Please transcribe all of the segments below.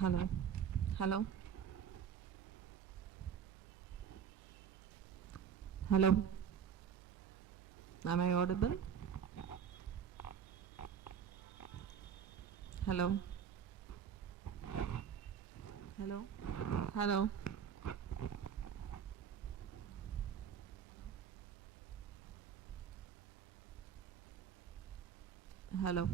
Hello. Hello. Hello. Am I audible? Hello. Hello. Hello. Hello.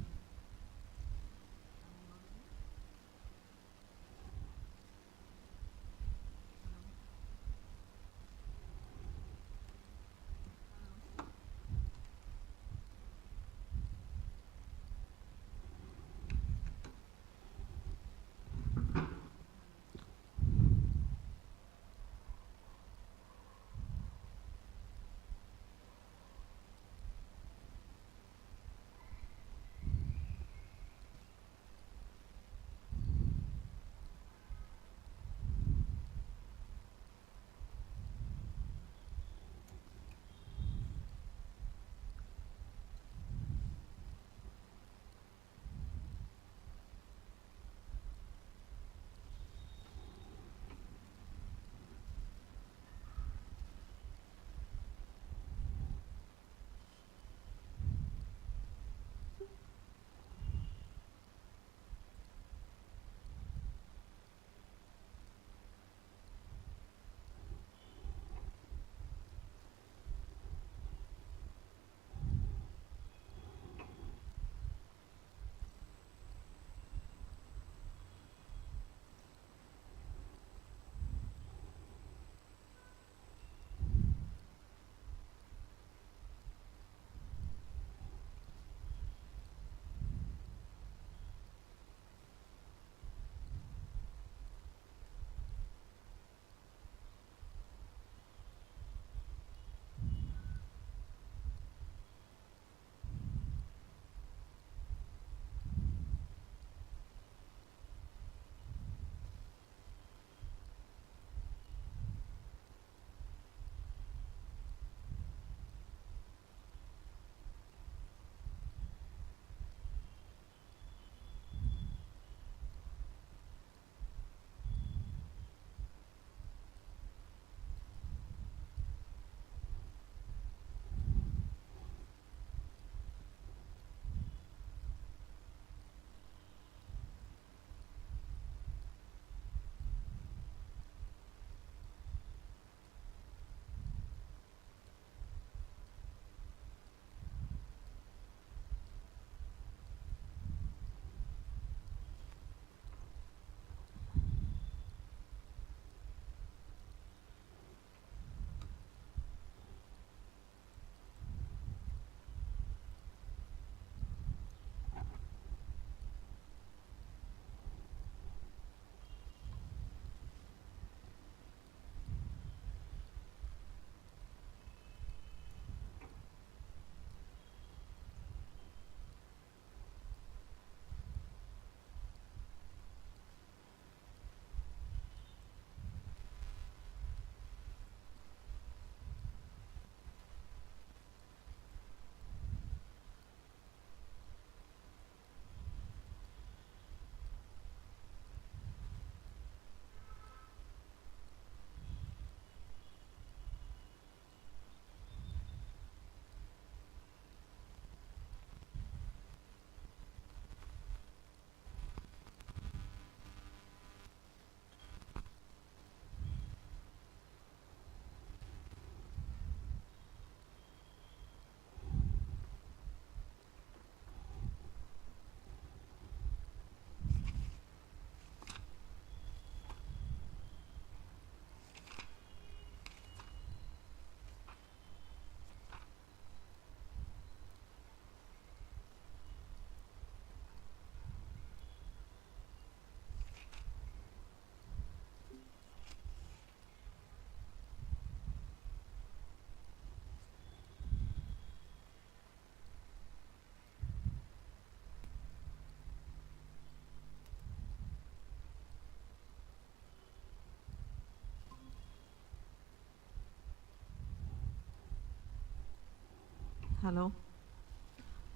Hello.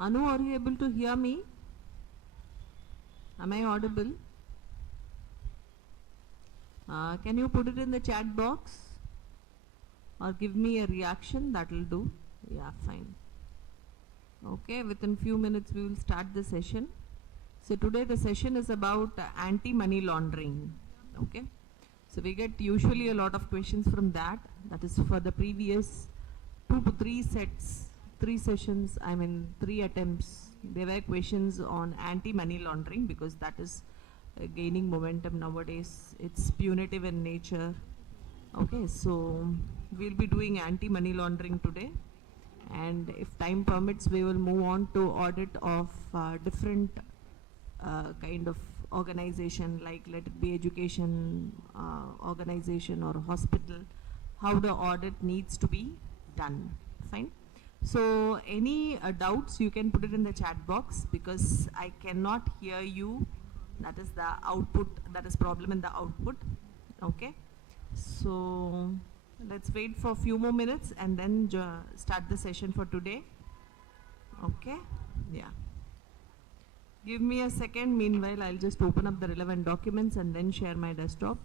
Anu, are you able to hear me? Am I audible? Can you put it in the chat box or give me a reaction? That will do. Yeah, fine. Okay, within few minutes we will start the session. So today the session is about anti-money laundering. Okay, so we get usually a lot of questions from that. That is for the previous 2 to 3 sets, 3 sessions, I mean 3 attempts. There were questions on anti-money laundering because that is gaining momentum nowadays. It's punitive in nature. Okay, so we'll be doing anti-money laundering today, and if time permits we will move on to audit of different kind of organization, like let it be education organization or hospital, how the audit needs to be done. Fine. So any doubts you can put it in the chat box because I cannot hear you. That is the output, that is problem in the output. Okay, so let's wait for a few more minutes and then start the session for today. Okay, yeah. Give me a second. Meanwhile, I'll just open up the relevant documents and then share my desktop.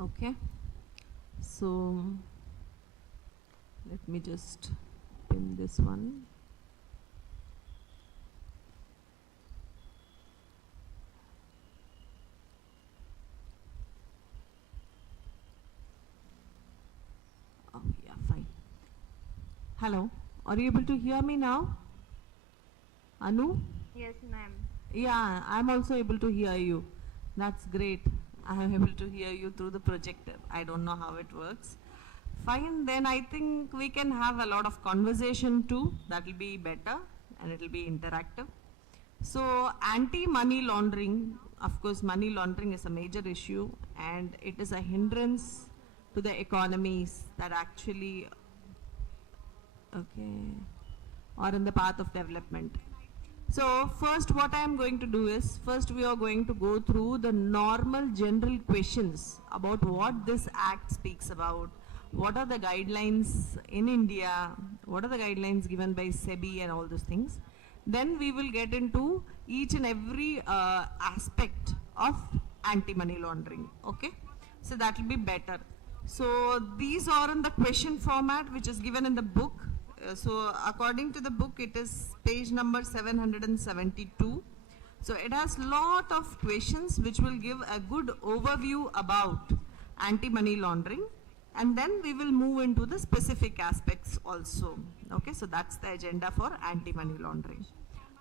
Okay, so let me just pin this one. Oh yeah, fine. Hello, are you able to hear me now? Anu? Yes, ma'am. Yeah, I'm also able to hear you. That's great. I am able to hear you through the projector. I don't know how it works. Fine, then I think we can have a lot of conversation too. That will be better and it will be interactive. So, anti-money laundering, of course, money laundering is a major issue and it is a hindrance to the economies that actually, okay, are in the path of development. So first what I am going to do is, first we are going to go through the normal general questions about what this act speaks about, what are the guidelines in India, what are the guidelines given by SEBI and all those things. Then we will get into each and every aspect of anti-money laundering, okay? So that will be better. So these are in the question format which is given in the book. So according to the book, it is page number 772. So it has lot of questions which will give a good overview about anti-money laundering, and then we will move into the specific aspects also. Okay, so that's the agenda for anti-money laundering.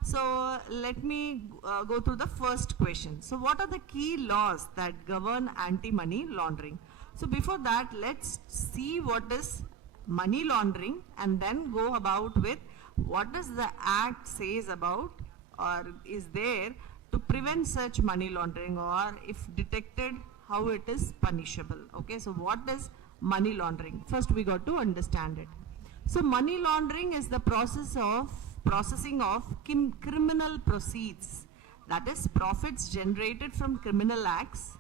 So let me go through the first question. So what are the key laws that govern anti-money laundering? So before that, let's see what is money laundering and then go about with what does the act says about or is there to prevent such money laundering, or if detected, how it is punishable. Okay, so what is money laundering? First we got to understand it. So money laundering is the processing of criminal proceeds, that is profits generated from criminal acts,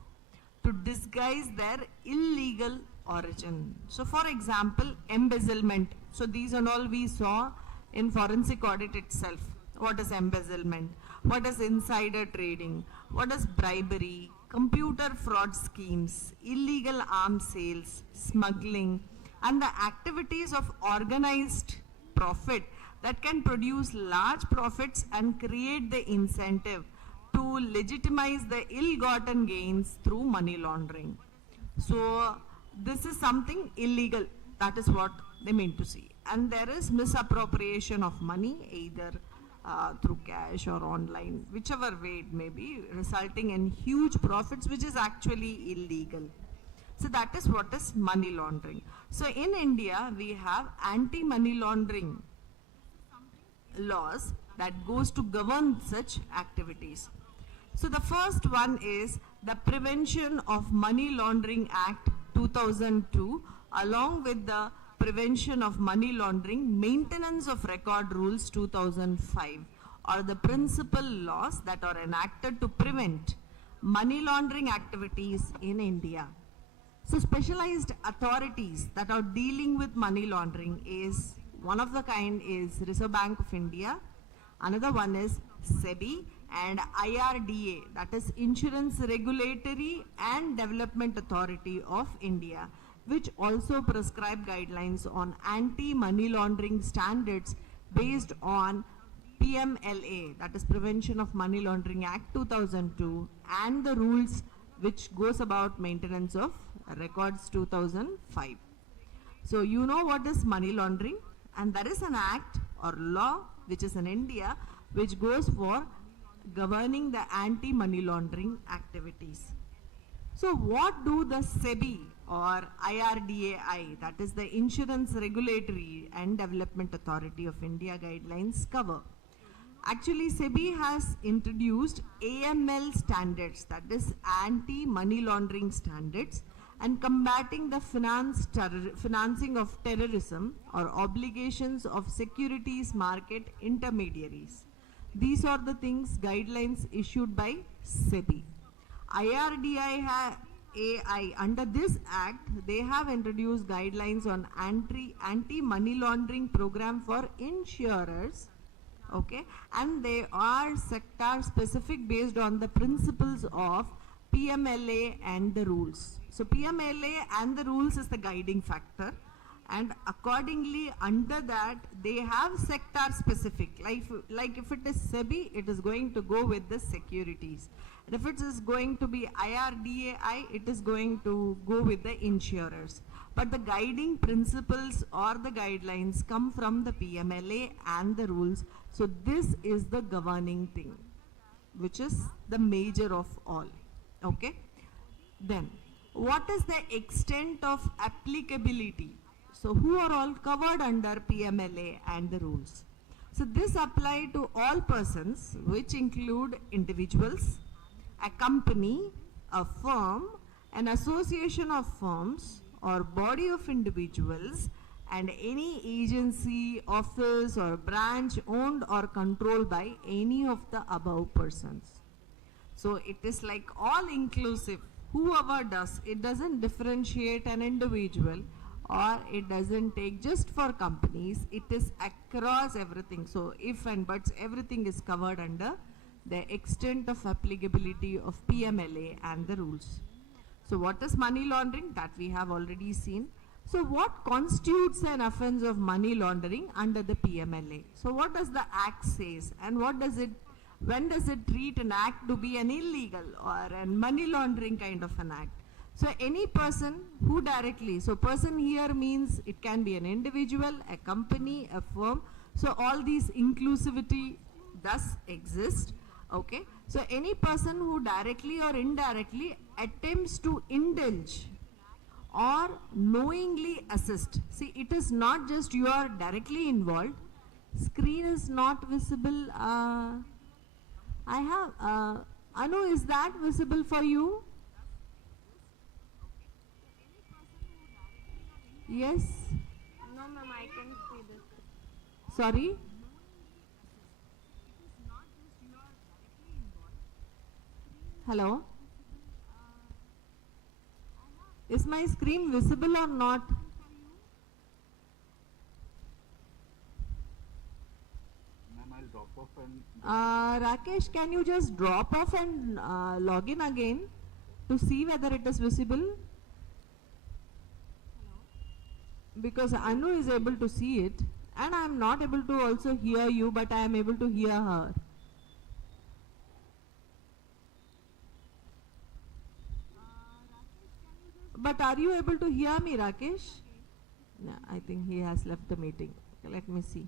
to disguise their illegal origin. So for example, embezzlement. So these and all we saw in forensic audit itself. What is embezzlement? What is insider trading? What is bribery? Computer fraud schemes, illegal arms sales, smuggling, and the activities of organized profit that can produce large profits and create the incentive to legitimize the ill-gotten gains through money laundering. So this is something illegal. That is what they mean to see. And there is misappropriation of money, either through cash or online, whichever way it may be, resulting in huge profits, which is actually illegal. So that is what is money laundering. So in India, we have anti-money laundering laws that goes to govern such activities. So the first one is the Prevention of Money Laundering Act 2002, along with the Prevention of Money Laundering Maintenance of Record Rules 2005, are the principal laws that are enacted to prevent money laundering activities in India. So specialized authorities that are dealing with money laundering is, one of the kind is Reserve Bank of India, another one is SEBI, and IRDA, that is Insurance Regulatory and Development Authority of India, which also prescribe guidelines on anti-money laundering standards based on PMLA, that is Prevention of Money Laundering Act 2002, and the rules which goes about maintenance of records 2005. So you know what is money laundering, and there is an act or law which is in India which goes for governing the anti-money laundering activities. So what do the SEBI or IRDAI, that is the Insurance Regulatory and Development Authority of India guidelines cover? Actually, SEBI has introduced AML standards, that is anti-money laundering standards, and combating the financing of terrorism or obligations of securities market intermediaries. These are the things, guidelines issued by SEBI. IRDAI, under this act, they have introduced guidelines on anti-money laundering program for insurers, okay, and they are sector specific based on the principles of PMLA and the rules. So PMLA and the rules is the guiding factor, and accordingly under that they have sector specific. Like if it is SEBI, it is going to go with the securities. And if it is going to be IRDAI, it is going to go with the insurers. But the guiding principles or the guidelines come from the PMLA and the rules. So this is the governing thing, which is the major of all. Okay. Then what is the extent of applicability? So who are all covered under PMLA and the rules? So this apply to all persons, which include individuals, a company, a firm, an association of firms or body of individuals, and any agency, office or branch owned or controlled by any of the above persons. So it is like all inclusive. Whoever does, it doesn't differentiate an individual, or it doesn't take just for companies, it is across everything. So if and buts, everything is covered under the extent of applicability of PMLA and the rules. So what is money laundering? That we have already seen. So what constitutes an offense of money laundering under the PMLA? So what does the act says, and what does it, when does it treat an act to be an illegal or a money laundering kind of an act? So any person who directly, so person here means it can be an individual, a company, a firm. So all these inclusivity does exist. Okay. So any person who directly or indirectly attempts to indulge or knowingly assist. See, it is not just you are directly involved. Screen is not visible. I have, Anu, is that visible for you? Yes? No, ma'am, I can see this. Sorry? Hello? Is my screen visible or not? Ma'am, I'll drop off and... Rakesh, can you just drop off and log in again to see whether it is visible? Because Anu is able to see it, and I am not able to also hear you, but I am able to hear her. But are you able to hear me, Rakesh? No, I think he has left the meeting. Okay, let me see.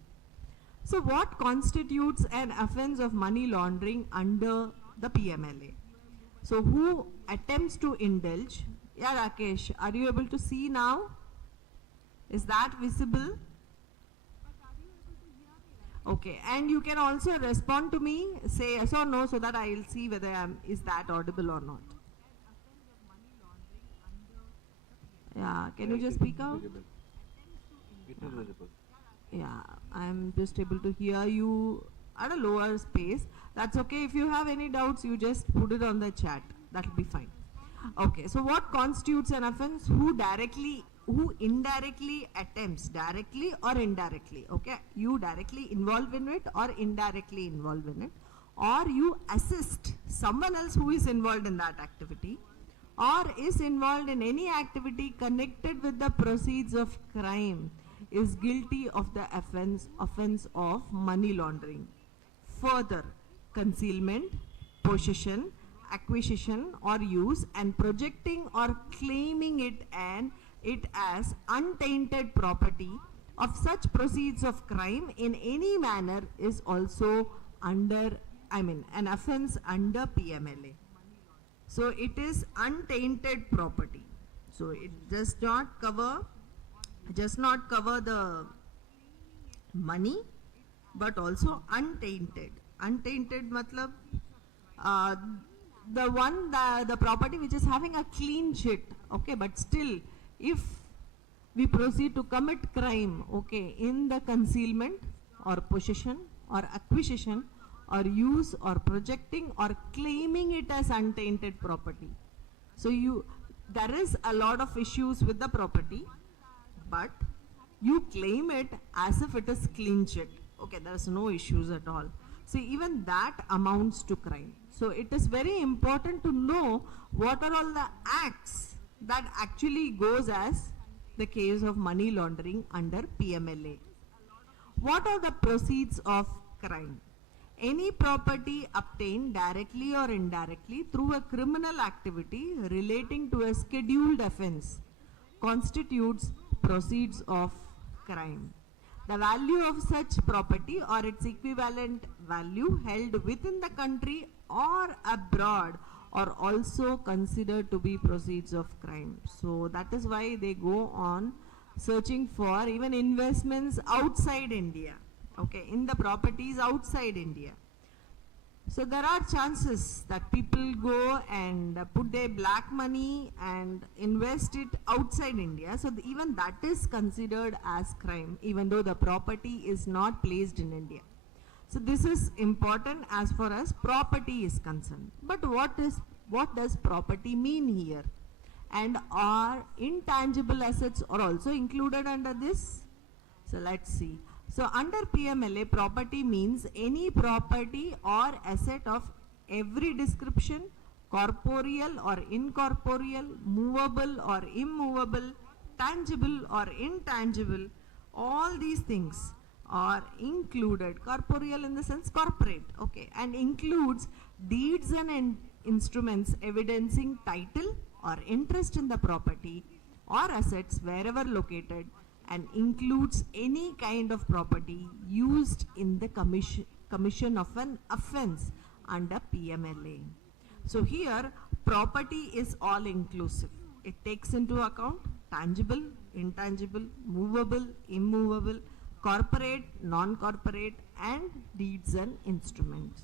So what constitutes an offense of money laundering under the PMLA? So who attempts to indulge? Yeah, Rakesh, are you able to see now? Is that visible? Okay, and you can also respond to me, say yes or no, so that I will see whether is that audible or not. Yeah, can you just speak out? It is visible. Yeah, I'm just able to hear you at a lower space. That's okay. If you have any doubts, you just put it on the chat. That'll be fine. Okay, so what constitutes an offense? Who indirectly attempts, directly or indirectly, okay? You directly involved in it or indirectly involved in it, or you assist someone else who is involved in that activity, or is involved in any activity connected with the proceeds of crime, is guilty of the offense of money laundering. Further, concealment, possession, acquisition or use, and projecting or claiming it as untainted property of such proceeds of crime in any manner is also under, an offense under PMLA. So it is untainted property. So it does not cover the money, but also untainted. Untainted matlab the property which is having a clean sheet, okay, but still if we proceed to commit crime, okay, in the concealment or possession or acquisition or use or projecting or claiming it as untainted property. So there is a lot of issues with the property, but you claim it as if it is clean sheet. Okay, there is no issues at all. So even that amounts to crime. So it is very important to know what are all the acts that actually goes as the case of money laundering under PMLA. What are the proceeds of crime? Any property obtained directly or indirectly through a criminal activity relating to a scheduled offense constitutes proceeds of crime. The value of such property or its equivalent value held within the country or abroad are also considered to be proceeds of crime. So that is why they go on searching for even investments outside India, okay, in the properties outside India. So there are chances that people go and put their black money and invest it outside India. So even that is considered as crime, even though the property is not placed in India. So this is important as far as property is concerned. But what does property mean here? And are intangible assets are also included under this? So let's see. So under PMLA, property means any property or asset of every description, corporeal or incorporeal, movable or immovable, tangible or intangible. All these things are included. Corporeal in the sense corporate, okay, and includes deeds and instruments evidencing title or interest in the property or assets wherever located, and includes any kind of property used in the commission of an offense under PMLA. So here property is all inclusive. It takes into account tangible, intangible, movable, immovable, corporate, non-corporate, and deeds and instruments.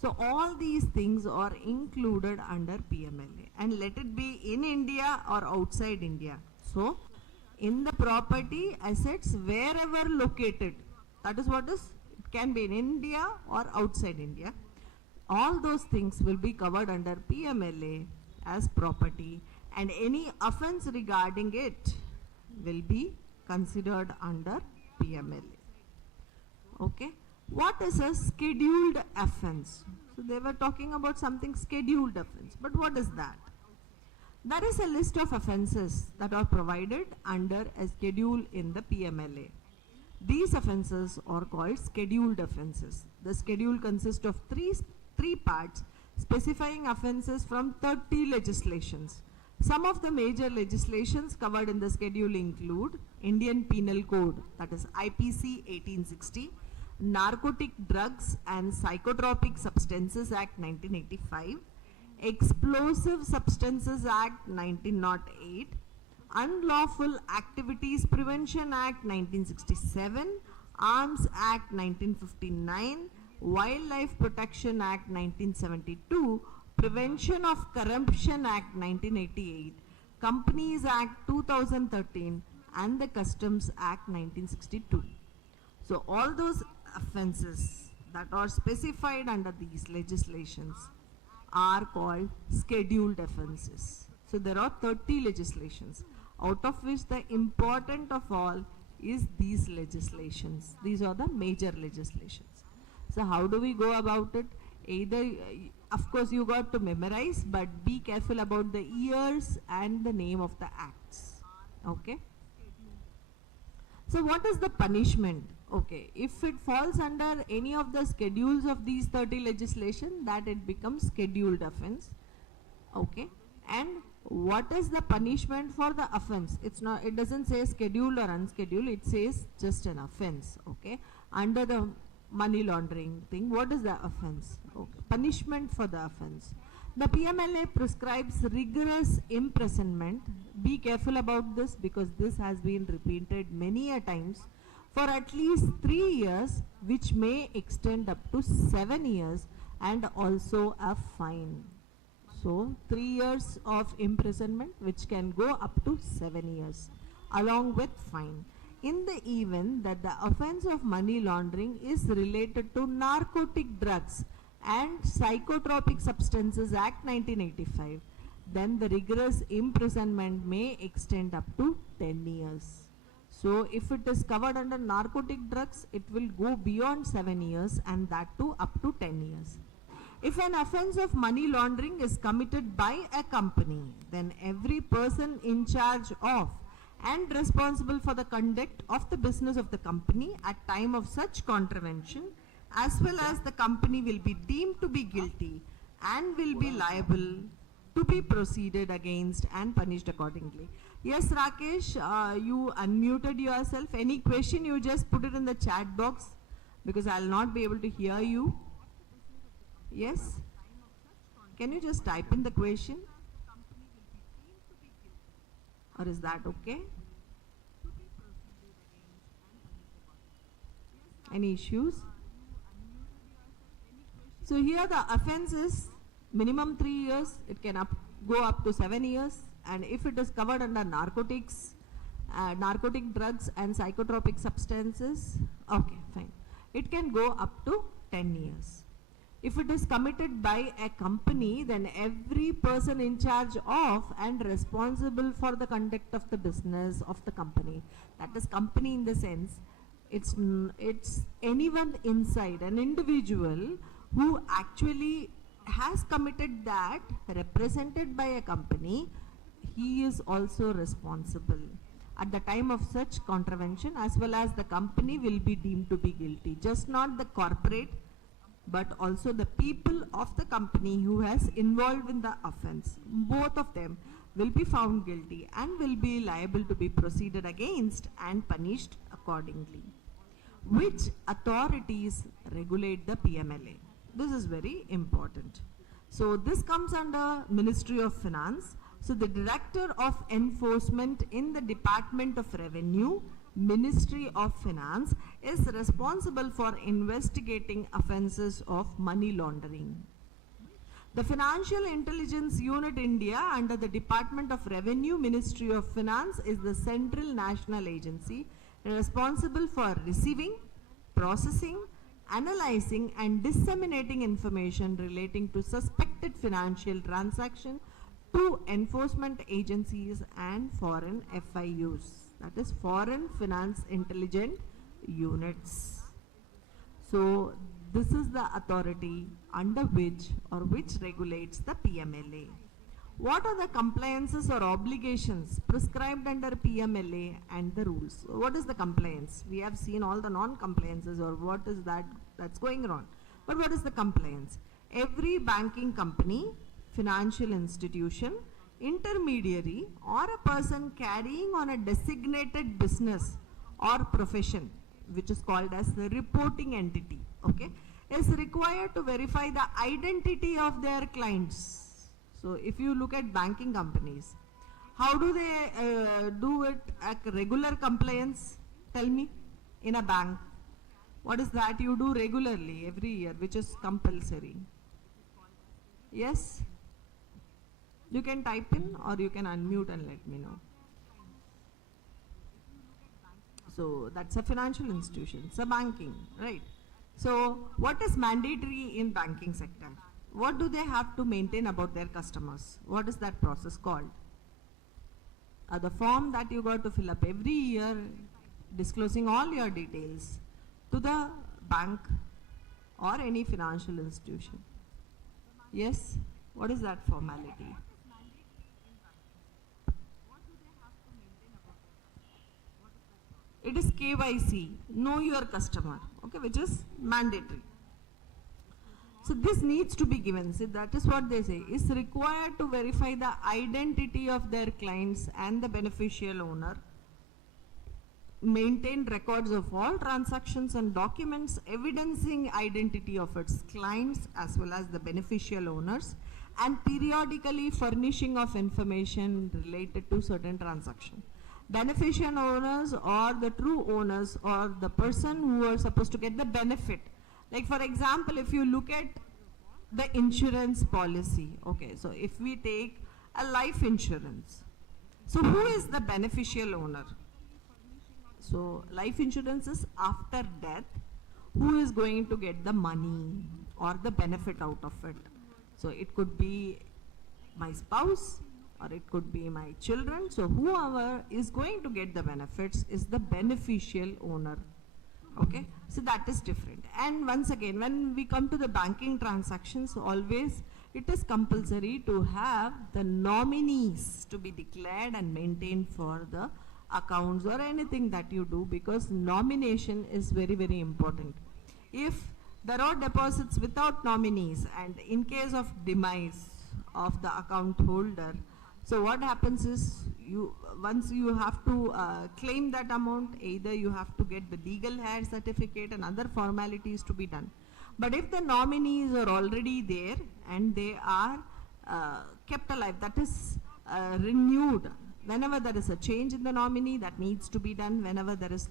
So all these things are included under PMLA, and let it be in India or outside India. So in the property assets wherever located, that is what is, it can be in India or outside India. All those things will be covered under PMLA as property, and any offense regarding it will be considered under PMLA. Okay. What is a scheduled offense? So they were talking about something scheduled offense, but what is that? There is a list of offences that are provided under a schedule in the PMLA. These offences are called scheduled offences. The schedule consists of three parts specifying offences from 30 legislations. Some of the major legislations covered in the schedule include Indian Penal Code, that is IPC 1860, Narcotic Drugs and Psychotropic Substances Act 1985, Explosive Substances Act 1908, Unlawful Activities Prevention Act 1967, Arms Act 1959, Wildlife Protection Act 1972, Prevention of Corruption Act 1988, Companies Act 2013, and the Customs Act 1962. So all those offences that are specified under these legislations are called scheduled offences. So there are 30 legislations, out of which the important of all is these legislations. These are the major legislations. So how do we go about it? Either, of course, you got to memorize, but be careful about the years and the name of the acts. Okay. So what is the punishment? Okay, if it falls under any of the schedules of these 30 legislation, that it becomes scheduled offense. Okay, and what is the punishment for the offense? It's not, it doesn't say scheduled or unscheduled, it says just an offense. Okay, under the money laundering thing, what is the offense? Okay, punishment for the offense. The PMLA prescribes rigorous imprisonment. Be careful about this, because this has been repeated many a times, for at least 3 years, which may extend up to 7 years, and also a fine. So 3 years of imprisonment, which can go up to 7 years, along with fine. In the event that the offense of money laundering is related to Narcotic Drugs and Psychotropic Substances Act 1985, then the rigorous imprisonment may extend up to 10 years. So if it is covered under narcotic drugs, it will go beyond 7 years, and that too up to 10 years. If an offense of money laundering is committed by a company, then every person in charge of and responsible for the conduct of the business of the company at time of such contravention, as well as the company, will be deemed to be guilty and will be liable to be proceeded against and punished accordingly. Yes, Rakesh, you unmuted yourself. Any question, you just put it in the chat box because I'll not be able to hear you. Yes? Can you just type in the question? Or is that okay? Any issues? So here the offense is minimum 3 years. It can go up to 7 years. And if it is covered under narcotics, narcotic drugs and psychotropic substances, okay, fine. It can go up to 10 years. If it is committed by a company, then every person in charge of and responsible for the conduct of the business of the company, that is company in the sense, it's anyone inside, an individual who actually has committed that, represented by a company, he is also responsible at the time of such contravention, as well as the company will be deemed to be guilty. Just not the corporate, but also the people of the company who has involved in the offense. Both of them will be found guilty and will be liable to be proceeded against and punished accordingly. Which authorities regulate the PMLA? This is very important. So this comes under Ministry of Finance. So the Director of Enforcement in the Department of Revenue, Ministry of Finance, is responsible for investigating offences of money laundering. The Financial Intelligence Unit India under the Department of Revenue, Ministry of Finance, is the central national agency responsible for receiving, processing, analyzing and disseminating information relating to suspected financial transactions to enforcement agencies and foreign FIUs, that is Foreign Finance Intelligence Units. So this is the authority under which or which regulates the PMLA. What are the compliances or obligations prescribed under PMLA and the rules? What is the compliance? We have seen all the non-compliances or what is that's going wrong. But what is the compliance? Every banking company, financial institution, intermediary or a person carrying on a designated business or profession, which is called as the reporting entity, okay, is required to verify the identity of their clients. So if you look at banking companies, how do they do it at regular compliance? Tell me, in a bank. What is that you do regularly every year, which is compulsory? Yes? You can type in or you can unmute and let me know. So that's a financial institution, it's a banking, right? So what is mandatory in banking sector? What do they have to maintain about their customers? What is that process called? The form that you got to fill up every year, disclosing all your details to the bank or any financial institution. Yes? What is that formality? It is KYC, know your customer, okay, which is mandatory. So this needs to be given. See, that is what they say, is required to verify the identity of their clients and the beneficial owner, maintain records of all transactions and documents evidencing identity of its clients as well as the beneficial owners, and periodically furnishing of information related to certain transactions. Beneficial owners or the true owners or the person who are supposed to get the benefit. Like for example, if you look at the insurance policy, okay, so if we take a life insurance, so who is the beneficial owner? So life insurance is after death, who is going to get the money or the benefit out of it? So it could be my spouse or it could be my children. So whoever is going to get the benefits is the beneficial owner. Okay, so that is different. And once again, when we come to the banking transactions, always it is compulsory to have the nominees to be declared and maintained for the accounts or anything that you do, because nomination is very, very important. If there are deposits without nominees and in case of demise of the account holder, so what happens is, once you have to claim that amount, either you have to get the legal heir certificate and other formalities to be done. But if the nominees are already there and they are kept alive, that is renewed. Whenever there is a change in the nominee, that needs to be done. Whenever there is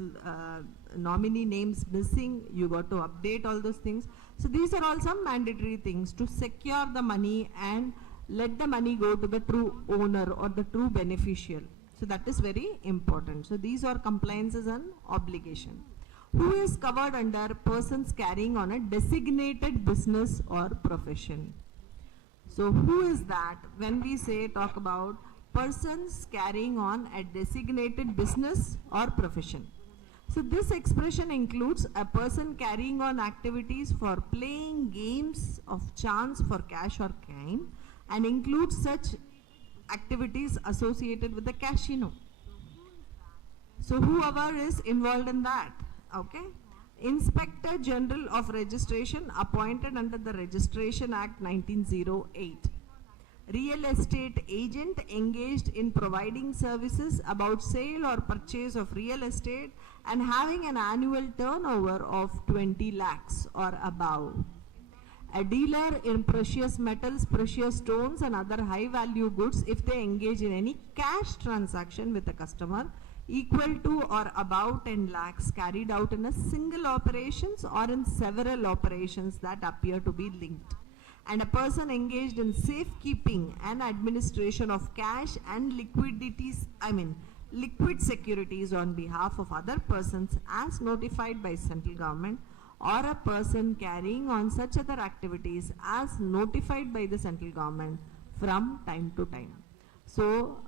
nominee names missing, you got to update all those things. So these are all some mandatory things to secure the money and let the money go to the true owner or the true beneficial. So that is very important. So these are compliances and obligation. Who is covered under persons carrying on a designated business or profession? So who is that? When we say, talk about persons carrying on a designated business or profession. So this expression includes a person carrying on activities for playing games of chance for cash or crime, and includes such activities associated with the casino. So whoever is involved in that, okay. Inspector General of Registration appointed under the Registration Act 1908. Real estate agent engaged in providing services about sale or purchase of real estate and having an annual turnover of 20 lakhs or above. A dealer in precious metals, precious stones and other high value goods, if they engage in any cash transaction with a customer equal to or above 10 lakhs carried out in a single operations or in several operations that appear to be linked. And a person engaged in safekeeping and administration of cash and liquid securities on behalf of other persons as notified by central government, or a person carrying on such other activities as notified by the central government from time to time. So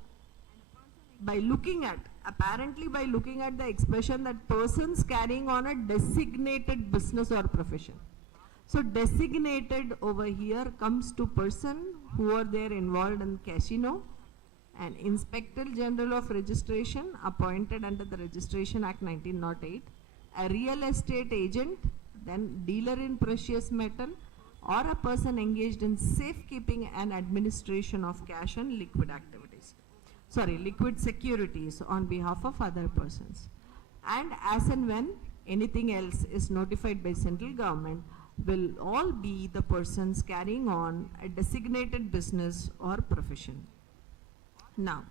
apparently by looking at the expression that persons carrying on a designated business or profession. So designated over here comes to person who are there involved in casino, and Inspector General of Registration appointed under the Registration Act 1908, a real estate agent, then dealer in precious metal, or a person engaged in safekeeping and administration of cash and liquid securities on behalf of other persons. And as and when anything else is notified by central government, will all be the persons carrying on a designated business or profession. Now,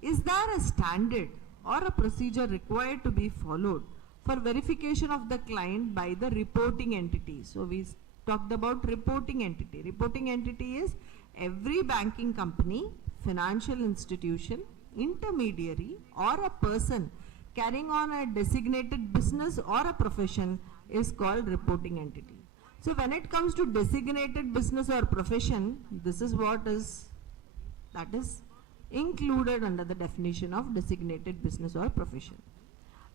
is there a standard or a procedure required to be followed for verification of the client by the reporting entity? So we talked about reporting entity. Reporting entity is every banking company, financial institution, intermediary, or a person carrying on a designated business or a profession is called reporting entity. So when it comes to designated business or profession, this is what is included under the definition of designated business or profession.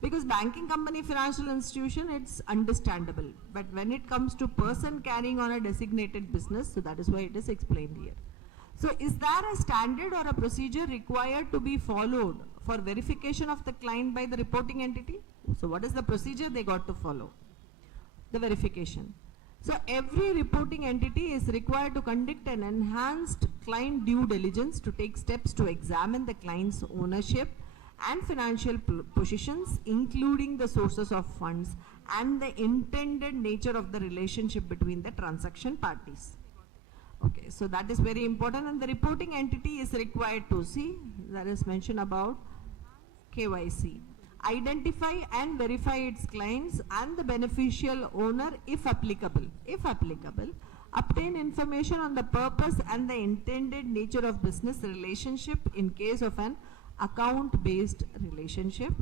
Because banking company, financial institution, it's understandable. But when it comes to person carrying on a designated business, so that is why it is explained here. So is there a standard or a procedure required to be followed for verification of the client by the reporting entity? So what is the procedure they got to follow? The verification. So every reporting entity is required to conduct an enhanced client due diligence to take steps to examine the client's ownership and financial positions, including the sources of funds and the intended nature of the relationship between the transaction parties. Okay, so that is very important, and the reporting entity is required to see, that is mentioned about KYC. Identify and verify its clients and the beneficial owner if applicable. If applicable, obtain information on the purpose and the intended nature of business relationship in case of an account-based relationship.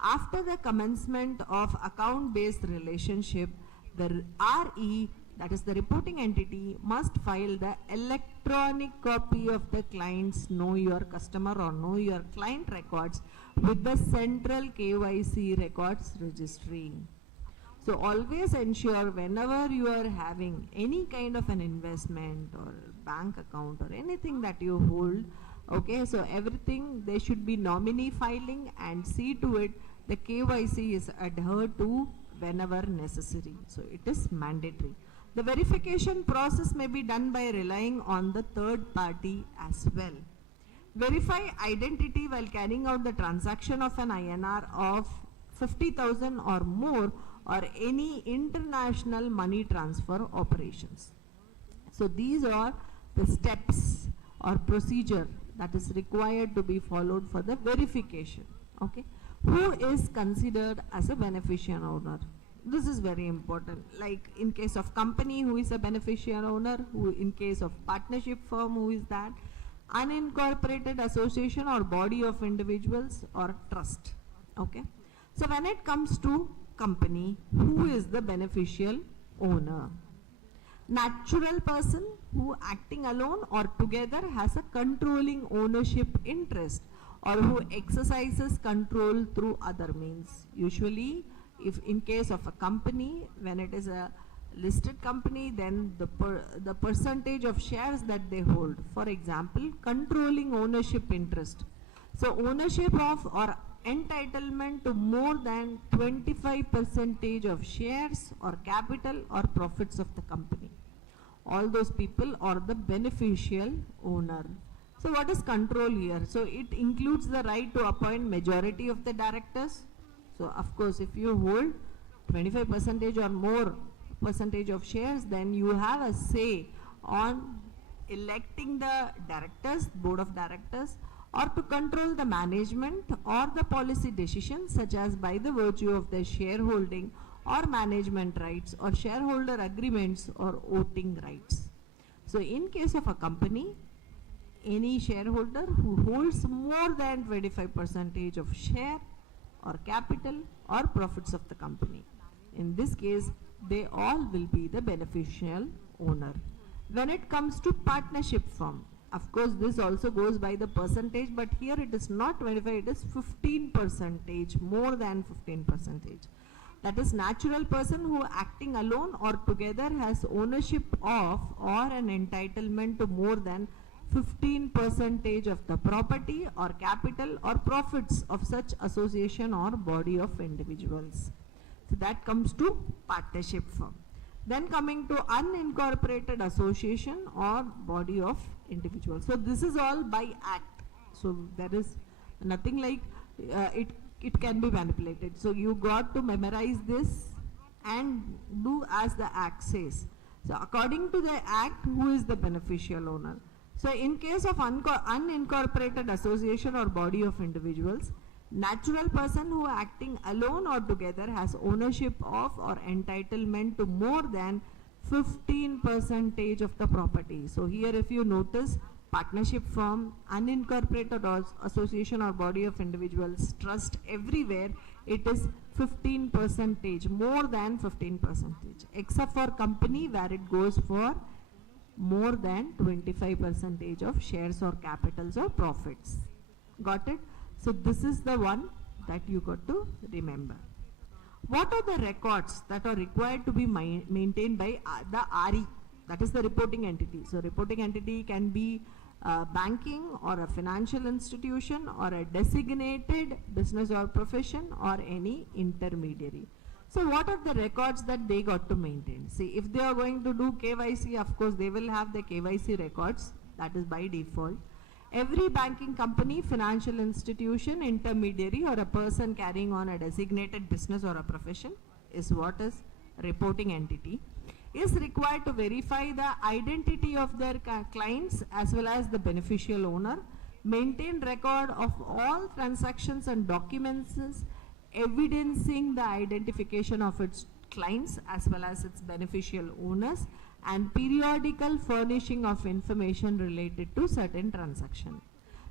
After the commencement of account-based relationship, the RE, that is the reporting entity, must file the electronic copy of the client's Know Your Customer or Know Your Client records with the Central KYC Records Registry. So always ensure whenever you are having any kind of an investment or bank account or anything that you hold, okay, so everything they should be nominee filing, and see to it the KYC is adhered to whenever necessary. So it is mandatory. The verification process may be done by relying on the third party as well. Verify identity while carrying out the transaction of an INR of 50,000 or more, or any international money transfer operations. So these are the steps or procedure that is required to be followed for the verification. Okay, who is considered as a beneficial owner? This is very important. Like in case of company, who is a beneficial owner? Who in case of partnership firm, who is that? Unincorporated association or body of individuals or trust. Okay, so when it comes to company, who is the beneficial owner? Natural person who acting alone or together has a controlling ownership interest, or who exercises control through other means. Usually, if in case of a company, when it is a listed company, then the percentage of shares that they hold. For example, controlling ownership interest. So ownership of or entitlement to more than 25% of shares or capital or profits of the company. All those people are the beneficial owner. So what is control here? So it includes the right to appoint majority of the directors. So of course, if you hold 25% or more percentage of shares, then you have a say on electing the directors, board of directors, or to control the management or the policy decisions, such as by the virtue of their shareholding or management rights or shareholder agreements or voting rights. So in case of a company, any shareholder who holds more than 25% of share or capital or profits of the company, in this case, they all will be the beneficial owner. When it comes to partnership firm, of course, this also goes by the percentage, but here it is not 25, it is 15%, more than 15%. That is, natural person who acting alone or together has ownership of or an entitlement to more than 15% of the property or capital or profits of such association or body of individuals. So that comes to partnership firm. Then coming to unincorporated association or body of individuals. So this is all by act. So there is nothing like it can be manipulated. So you got to memorize this and do as the act says. So according to the act, who is the beneficial owner? So in case of unincorporated association or body of individuals, natural person who acting alone or together has ownership of or entitlement to more than 15% of the property. So here if you notice, partnership firm, unincorporated association or body of individuals, trust, everywhere it is 15%, more than 15%, except for company where it goes for more than 25% of shares or capitals or profits. Got it? So this is the one that you got to remember. What are the records that are required to be maintained by the RE, that is the reporting entity? So reporting entity can be banking or a financial institution or a designated business or profession or any intermediary. So what are the records that they got to maintain? See, if they are going to do KYC, of course they will have the KYC records, that is by default. Every banking company, financial institution, intermediary or a person carrying on a designated business or a profession is what is reporting entity, is required to verify the identity of their clients as well as the beneficial owner, maintain record of all transactions and documents evidencing the identification of its clients as well as its beneficial owners, and periodical furnishing of information related to certain transaction.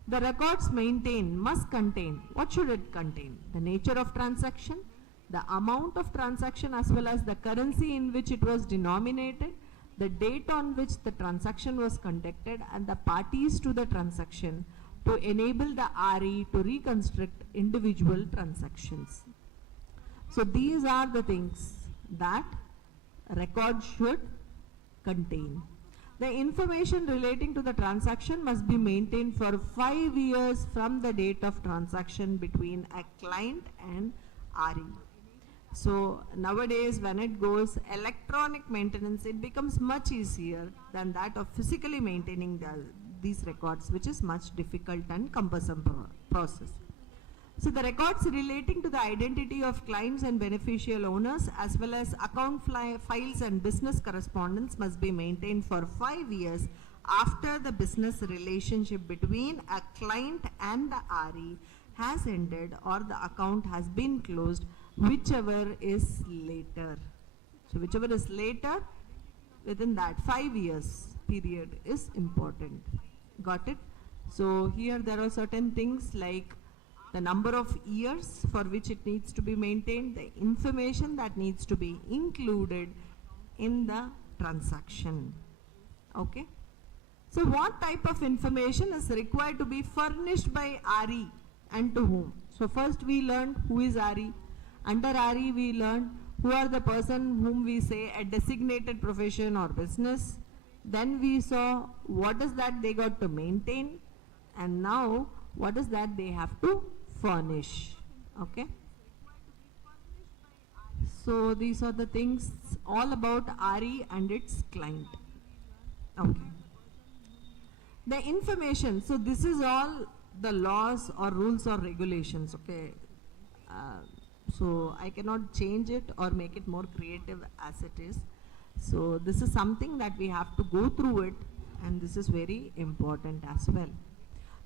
The records maintained must contain, what should it contain? The nature of transaction, the amount of transaction as well as the currency in which it was denominated, the date on which the transaction was conducted, and the parties to the transaction, to enable the RE to reconstruct individual transactions. So these are the things that record should contain. The information relating to the transaction must be maintained for 5 years from the date of transaction between a client and RE. So nowadays when it goes electronic maintenance, it becomes much easier than that of physically maintaining these records, which is much difficult and cumbersome process. So the records relating to the identity of clients and beneficial owners as well as account files and business correspondence must be maintained for 5 years after the business relationship between a client and the RE has ended or the account has been closed, whichever is later. So whichever is later within that 5 years period is important. Got it? So here there are certain things like the number of years for which it needs to be maintained, the information that needs to be included in the transaction. Okay? So what type of information is required to be furnished by RE and to whom? So first we learned who is RE. Under RE we learned who are the person whom we say a designated profession or business. Then we saw what is that they got to maintain, and now what is that they have to furnish. Okay? So these are the things all about RE and its client. Okay. The information, so this is all the laws or rules or regulations. Okay. So I cannot change it or make it more creative as it is. So this is something that we have to go through it, and this is very important as well.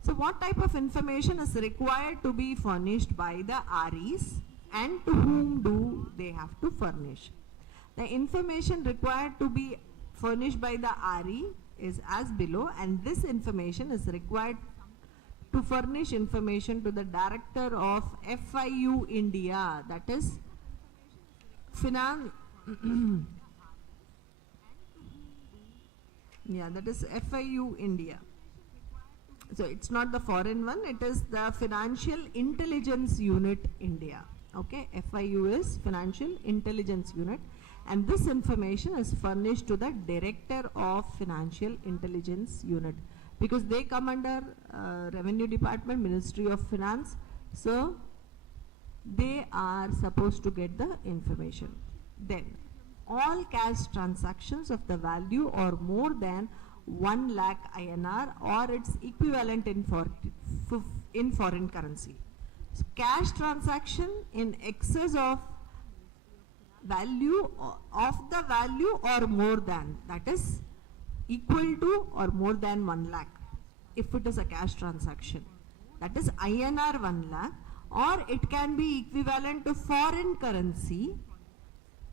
So what type of information is required to be furnished by the REs and to whom do they have to furnish? The information required to be furnished by the RE is as below, and this information is required to furnish information to the Director of FIU India, that is Finance. Yeah, that is FIU India. So it's not the foreign one, it is the Financial Intelligence Unit India. Okay, FIU is Financial Intelligence Unit, and this information is furnished to the Director of Financial Intelligence Unit because they come under Revenue Department, Ministry of Finance. So they are supposed to get the information. Then all cash transactions of the value or more than 1 lakh INR or its equivalent in foreign currency. So cash transaction in excess of value of the value or more than, that is equal to or more than 1 lakh if it is a cash transaction, that is INR 1 lakh, or it can be equivalent to foreign currency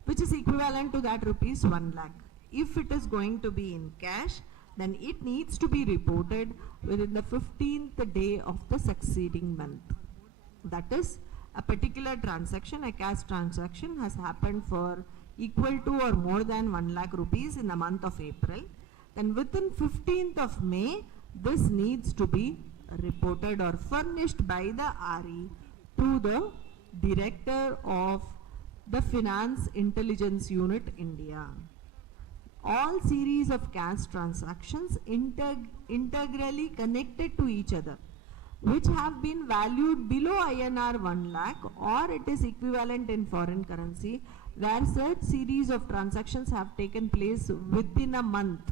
which is equivalent to that rupees 1 lakh. If it is going to be in cash, then it needs to be reported within the 15th day of the succeeding month. That is, a particular transaction, a cash transaction has happened for equal to or more than 1 lakh rupees in the month of April. Then within 15th of May, this needs to be reported or furnished by the RE to the Director of the Finance Intelligence Unit India. All series of cash transactions integrally connected to each other, which have been valued below INR 1 lakh or it is equivalent in foreign currency, where such series of transactions have taken place within a month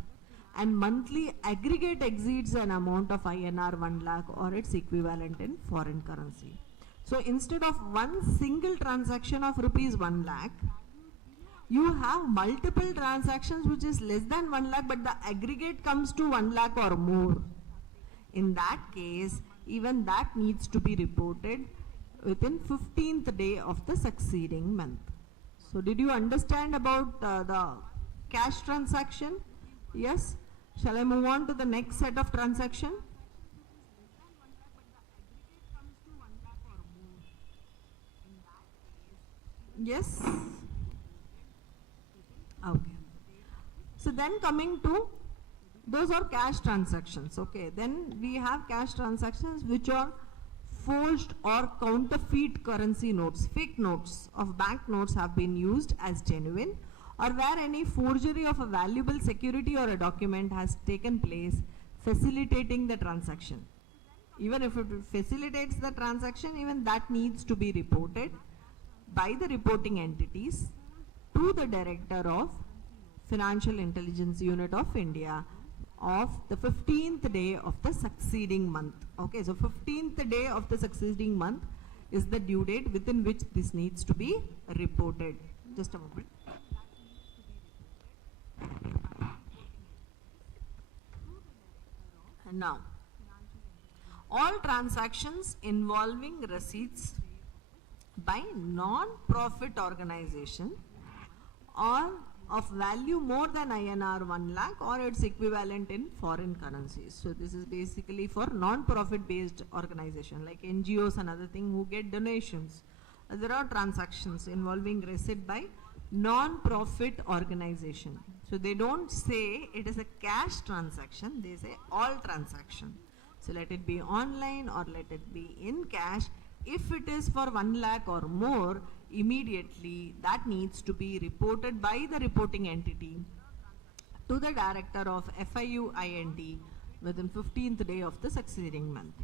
and monthly aggregate exceeds an amount of INR 1 lakh or its equivalent in foreign currency. So instead of one single transaction of rupees 1 lakh, you have multiple transactions which is less than 1 lakh, but the aggregate comes to 1 lakh or more. In that case, even that needs to be reported within 15th day of the succeeding month. So did you understand about the cash transaction? Yes? Shall I move on to the next set of transaction? Yes? Okay. So then coming to, those are cash transactions. Okay. Then we have cash transactions which are forged or counterfeit currency notes, fake notes of bank notes have been used as genuine, or where any forgery of a valuable security or a document has taken place, facilitating the transaction. Even if it facilitates the transaction, even that needs to be reported by the reporting entities to the Director of Financial Intelligence Unit of India of the 15th day of the succeeding month. Okay, so 15th day of the succeeding month is the due date within which this needs to be reported. Just a moment. And now, all transactions involving receipts by non-profit organization or of value more than INR 1 lakh or its equivalent in foreign currencies. So this is basically for non-profit based organization like NGOs and other thing who get donations. There are transactions involving receipt by non-profit organization. So they don't say it is a cash transaction, they say all transaction. So let it be online or let it be in cash. If it is for 1 lakh or more, immediately that needs to be reported by the reporting entity to the Director of FIUIND within 15th day of the succeeding month.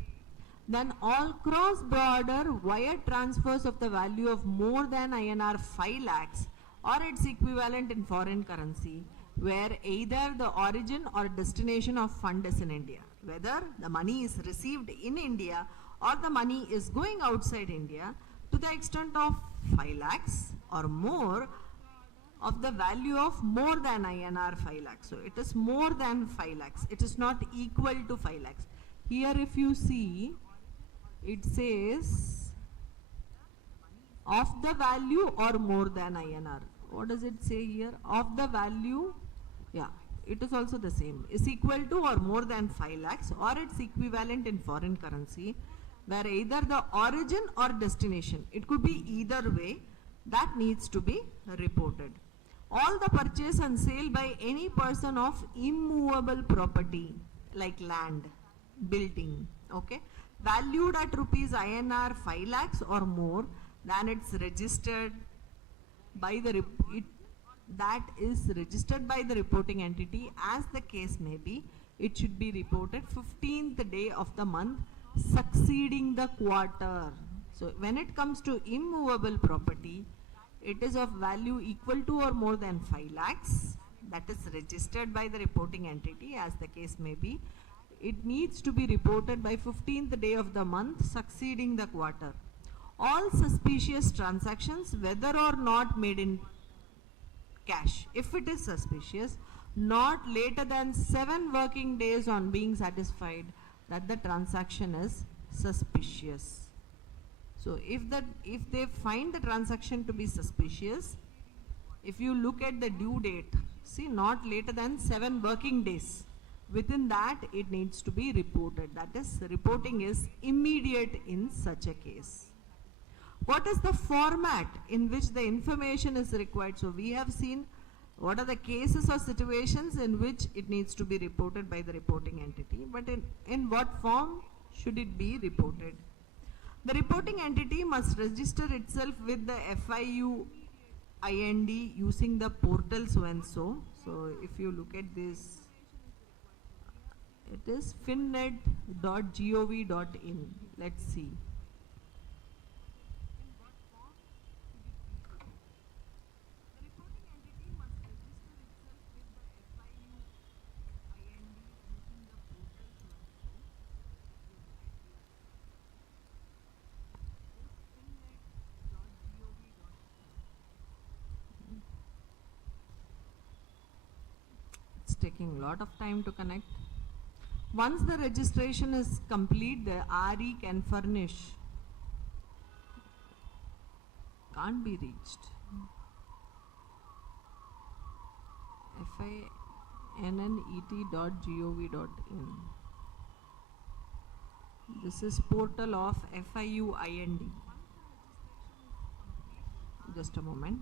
Then all cross-border wire transfers of the value of more than INR 5 lakhs or its equivalent in foreign currency, where either the origin or destination of fund is in India, whether the money is received in India or the money is going outside India, to the extent of 5 lakhs or more of the value of more than INR 5 lakhs. So it is more than 5 lakhs. It is not equal to 5 lakhs. Here if you see, it says of the value or more than INR. What does it say here? Of the value, yeah, it is also the same. Is equal to or more than 5 lakhs or its equivalent in foreign currency, where either the origin or destination, it could be either way, that needs to be reported. All the purchase and sale by any person of immovable property like land, building, okay, valued at rupees INR 5 lakhs or more than it's registered by the that is registered by the reporting entity, as the case may be, it should be reported 15th day of the month succeeding the quarter. So when it comes to immovable property, it is of value equal to or more than 5 lakhs, that is registered by the reporting entity, as the case may be. It needs to be reported by 15th day of the month succeeding the quarter. All suspicious transactions, whether or not made in cash, if it is suspicious, not later than 7 working days on being satisfied that the transaction is suspicious. So if they find the transaction to be suspicious, if you look at the due date, see, not later than 7 working days, within that it needs to be reported. That is, reporting is immediate in such a case. What is the format in which the information is required? So we have seen what are the cases or situations in which it needs to be reported by the reporting entity, but in what form should it be reported? The reporting entity must register itself with the FIUIND using the portal so and so. So if you look at this, it is finnet.gov.in. Let's see. Taking a lot of time to connect. Once the registration is complete, the RE can furnish. Can't be reached. finnet.gov.in. This is portal of FIUIND. Just a moment.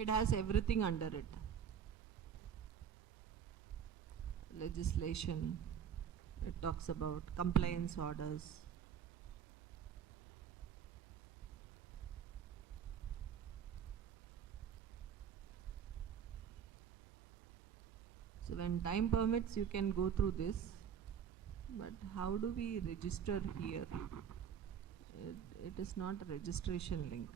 It has everything under it. Legislation, it talks about compliance orders. So when time permits, you can go through this. But how do we register here? It is not a registration link.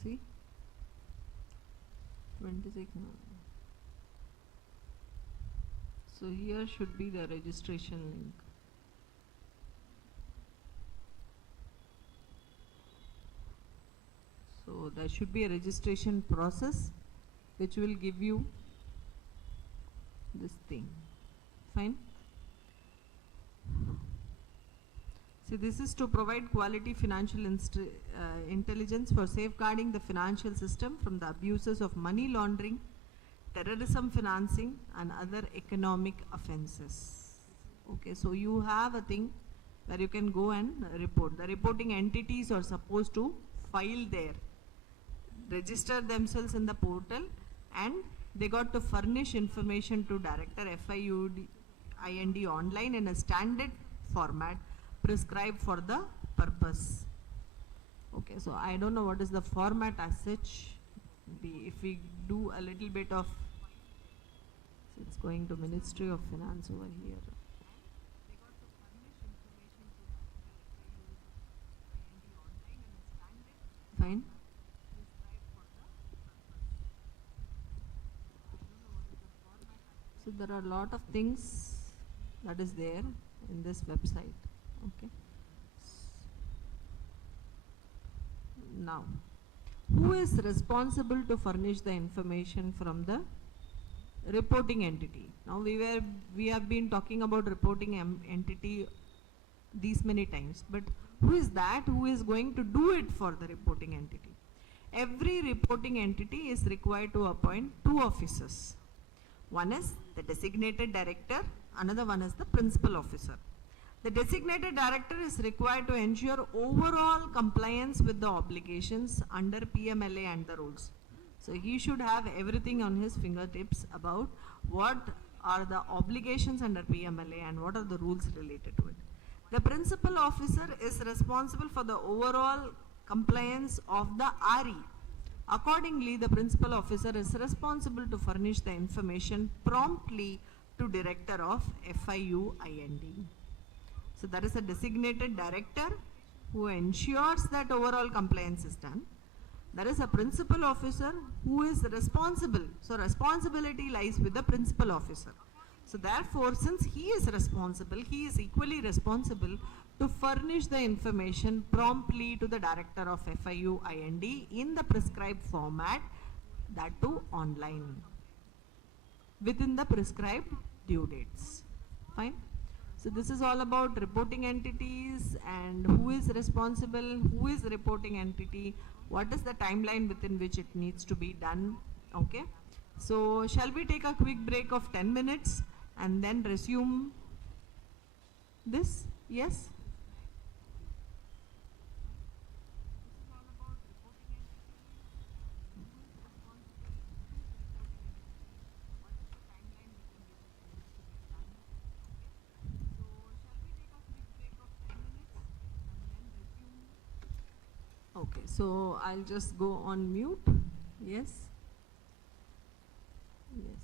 See? 26 now. So here should be the registration link. So there should be a registration process which will give you this thing. Fine? So this is to provide quality financial intelligence for safeguarding the financial system from the abuses of money laundering, terrorism financing and other economic offences. Okay, so you have a thing where you can go and report. The reporting entities are supposed to file there, register themselves in the portal, and they got to furnish information to Director FIUIND online in a standard format prescribed for the purpose. Okay, so I don't know what is the format as such. If we do a little bit of, so it's going to Ministry of Finance over here. Fine. So there are a lot of things that is there in this website. Okay. Now, who is responsible to furnish the information from the reporting entity? Now we have been talking about reporting entity these many times, but who is that who is going to do it for the reporting entity? Every reporting entity is required to appoint two officers. One is the designated director, another one is the principal officer. The designated director is required to ensure overall compliance with the obligations under PMLA and the rules. So he should have everything on his fingertips about what are the obligations under PMLA and what are the rules related to it. The principal officer is responsible for the overall compliance of the RE. Accordingly, the principal officer is responsible to furnish the information promptly to Director of FIUIND. So that is a designated director who ensures that overall compliance is done. There is a principal officer who is responsible. So responsibility lies with the principal officer. So therefore, since he is responsible, he is equally responsible to furnish the information promptly to the Director of FIUIND in the prescribed format, that too online, within the prescribed due dates. Fine? So this is all about reporting entities and who is responsible, who is the reporting entity, what is the timeline within which it needs to be done. Okay. So shall we take a quick break of 10 minutes and then resume this? Yes? Okay, so I'll just go on mute. Yes? Yes.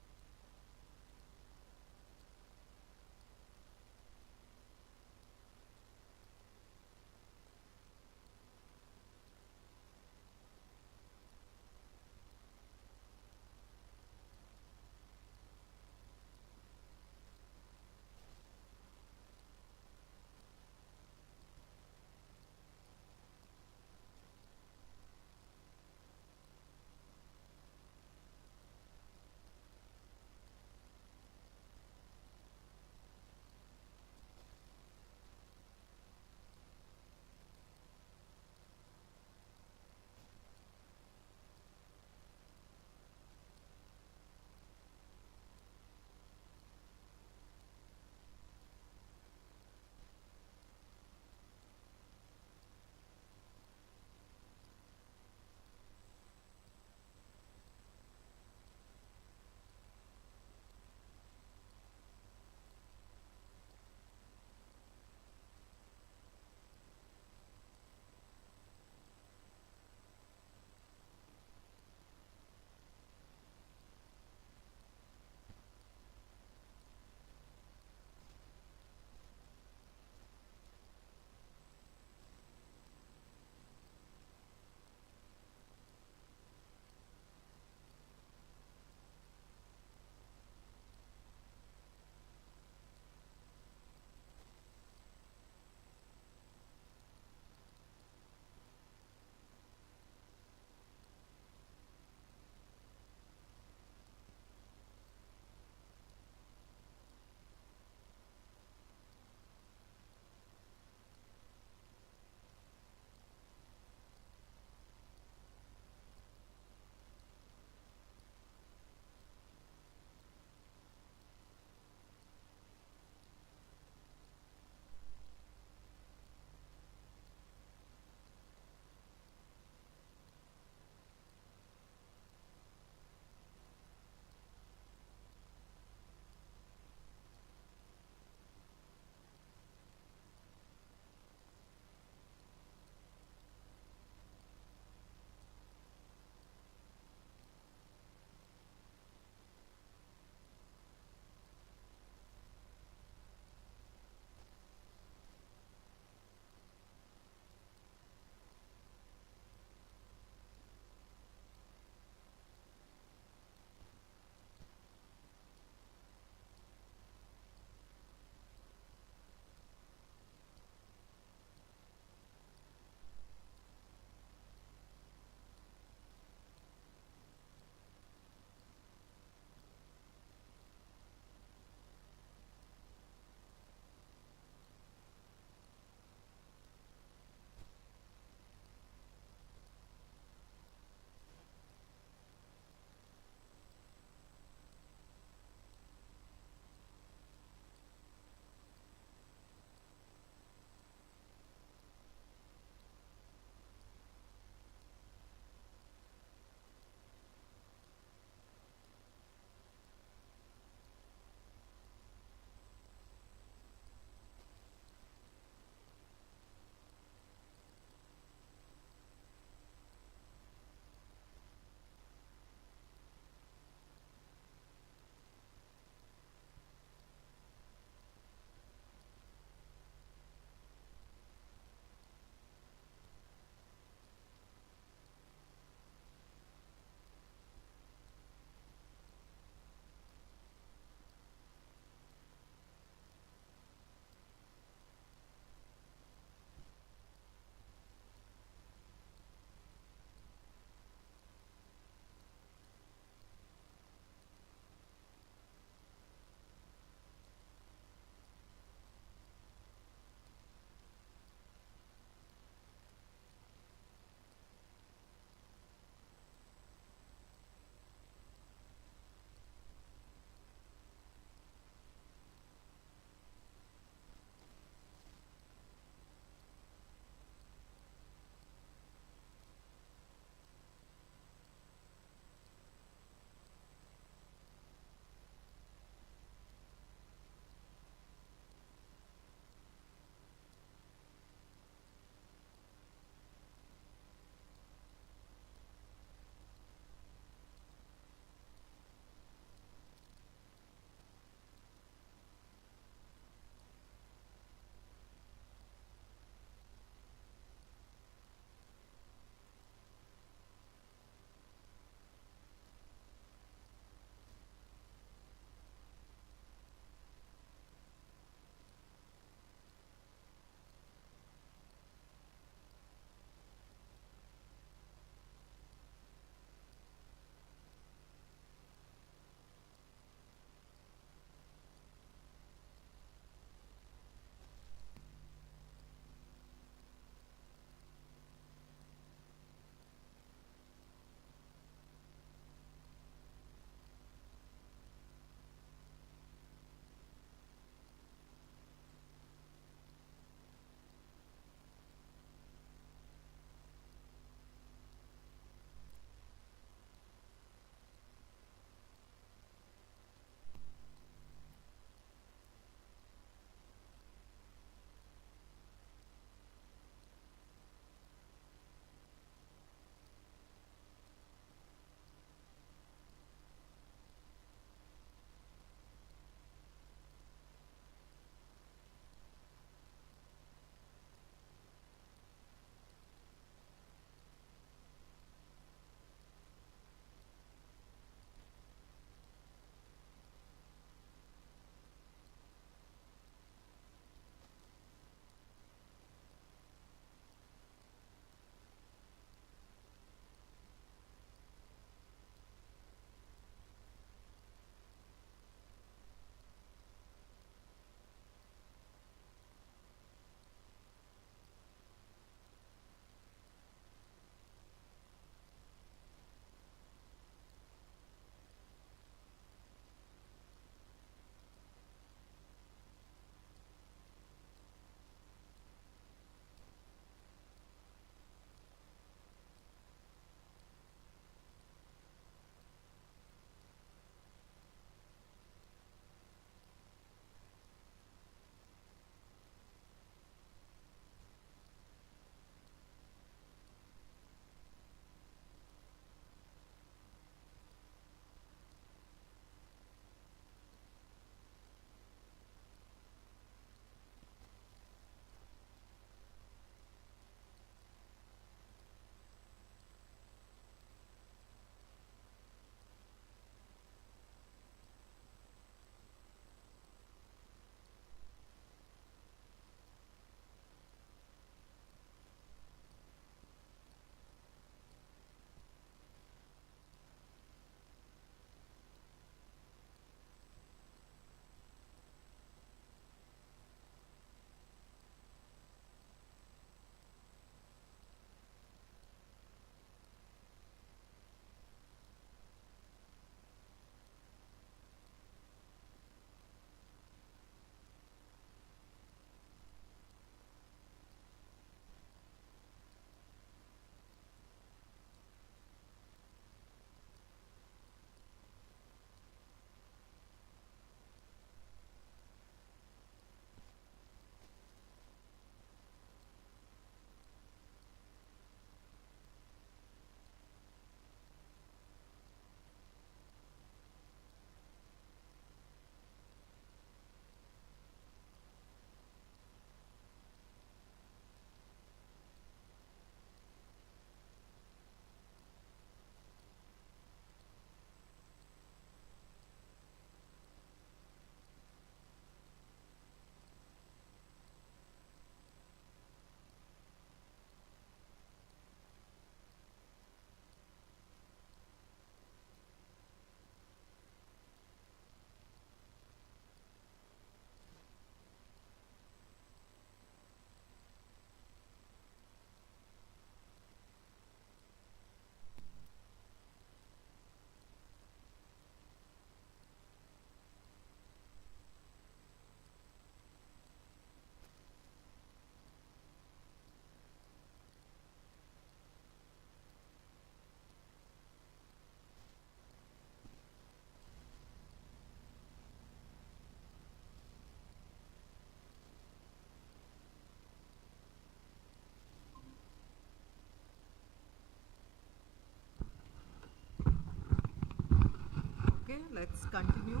Okay, let's continue.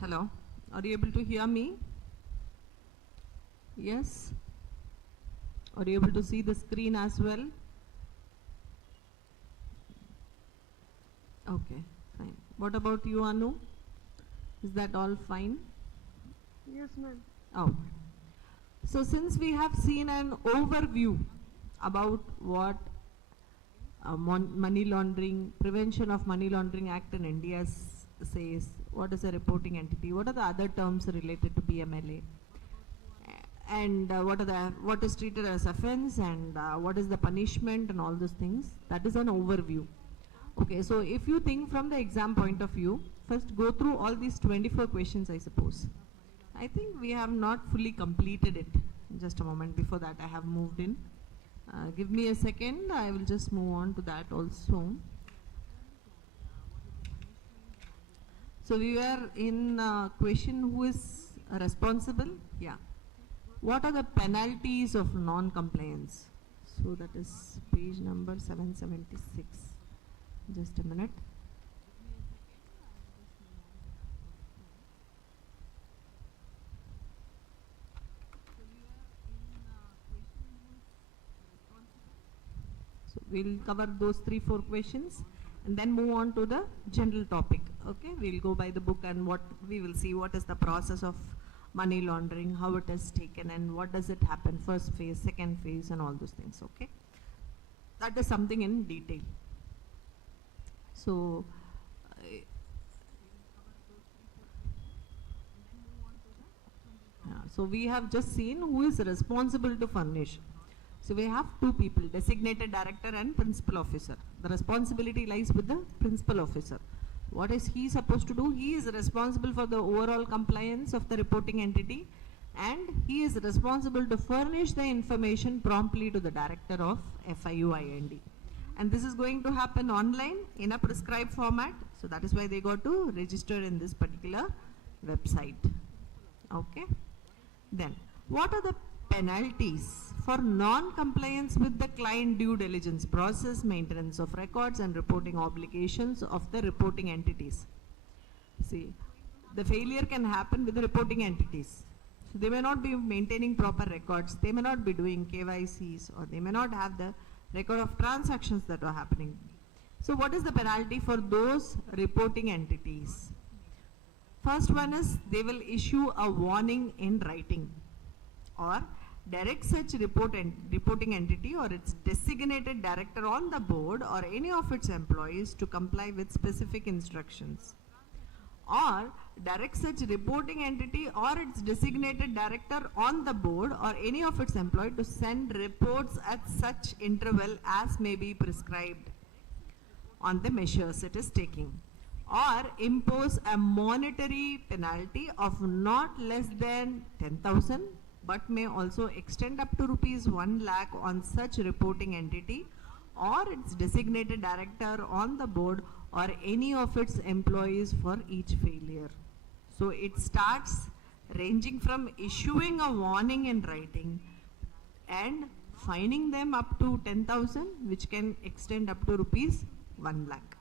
Hello, are you able to hear me? Yes? Are you able to see the screen as well? Okay, fine. What about you, Anu? Is that all fine? Yes, ma'am. Oh. So since we have seen an overview about what money laundering, Prevention of Money Laundering Act in India says, what is a reporting entity, what are the other terms related to PMLA, and what is treated as offense, and what is the punishment, and all those things. That is an overview. Okay, so if you think from the exam point of view, first go through all these 24 questions, I suppose. I think we have not fully completed it. Just a moment, before that I have moved in. Give me a second, I will just move on to that also. So we were in question, who is responsible? Yeah. What are the penalties of non-compliance? So that is page number 776. Just a minute. So we'll cover those 3-4 questions and then move on to the general topic. Okay, we'll go by the book, and what we will see, what is the process of money laundering, how it is taken, and what does it happen, first phase, second phase, and all those things. Okay, that is something in detail. So so we have just seen who is responsible to furnish. So we have two people, designated director and principal officer. The responsibility lies with the principal officer. What is he supposed to do? He is responsible for the overall compliance of the reporting entity, and he is responsible to furnish the information promptly to the director of FIUIND. And this is going to happen online in a prescribed format. So that is why they got to register in this particular website. Okay. Then, what are the penalties for non-compliance with the client due diligence process, maintenance of records, and reporting obligations of the reporting entities? See, the failure can happen with the reporting entities. So they may not be maintaining proper records, they may not be doing KYCs, or they may not have the record of transactions that are happening. So what is the penalty for those reporting entities? First one is, they will issue a warning in writing, or direct such reporting entity or its designated director on the board or any of its employees to comply with specific instructions, or direct such reporting entity or its designated director on the board or any of its employees to send reports at such interval as may be prescribed on the measures it is taking, or impose a monetary penalty of not less than 10,000 but may also extend up to rupees 1 lakh on such reporting entity or its designated director on the board or any of its employees for each failure. So it starts ranging from issuing a warning in writing and fining them up to 10,000, which can extend up to rupees 1 lakh.